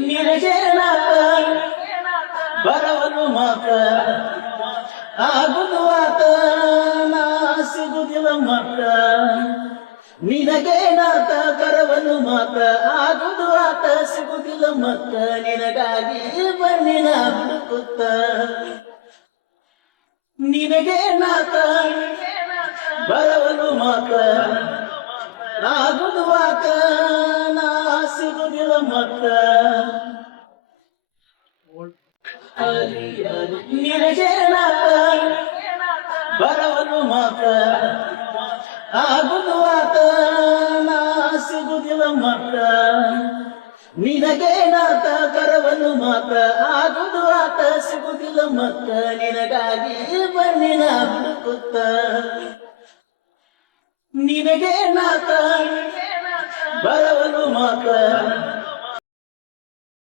ನಿನಗೆ ನಾತ ಬರವನು ಮಾತ ಆಗುದು ಆತ ನಾ ಸಿಗುದಿಲ್ಲ ಮತ್ತ ನಿನಗೆ ನಾತ ಬರವನು ಮಾತ ಆಗುದು ಆತ ಸಿಗುದಿಲ್ಲ ಮತ್ತ ನಿನಗಾಗಿ ಬನ್ನಿನ ಹುಡುಕುತ್ತ ನಿನಗೆ ನಾತ ಬರವನು ಮಾತ ಆಗುದು ಆತ ನಾ ಸಿಗುದಿಲ್ಲ ಮತ್ತ ನಿನಗೆ ನಾತ ಬರವನು ಮಾತ ಆಗುದು ಆತ ನಾ ಸಿಗುದಿಲ್ಲ ಮತ್ತ ನಿನಗೆ ನಾತ ಬರವನು ಮಾತ ಆಗುದು ಆತ ಸಿಗುದಿಲ್ಲ ಮತ್ತ ನಿನಗಾಗಿ ಬನ್ನಿನ ಹುಡುಕುತ್ತ ನಿನಗೆ ನಾತ ಬರವನು ಮಾತ